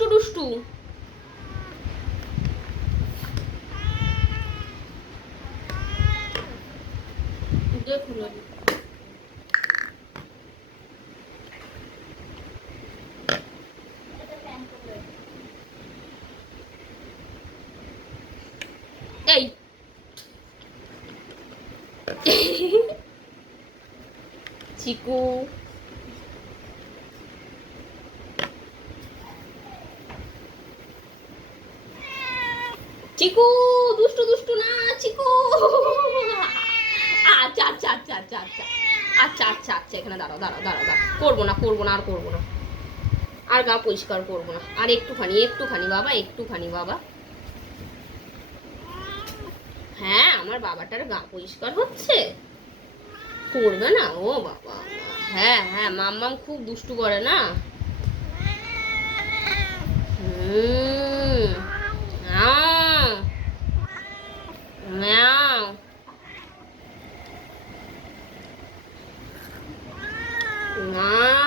দুষ্টু দুষ্টু। দেখুন এই চিকু চিকু দুষ্টু দুষ্টু না চিকু। আচ্ছা আচ্ছা আচ্ছা আচ্ছা আচ্ছা আচ্ছা আচ্ছা আচ্ছা এখানে দাঁড়াও দাঁড়াও দাঁড়াও দাঁড়াও, করবো না করবো না আর করবো না, আর গা পরিষ্কার করবো না, আর একটুখানি একটুখানি বাবা একটুখানি বাবা। হ্যাঁ আমার বাবাটার গা পরিষ্কার হচ্ছে, করবে না ও বাবা। হ্যাঁ হ্যাঁ মাম্মাম খুব দুষ্টু করে না। হুম ম্যাও ম্যাও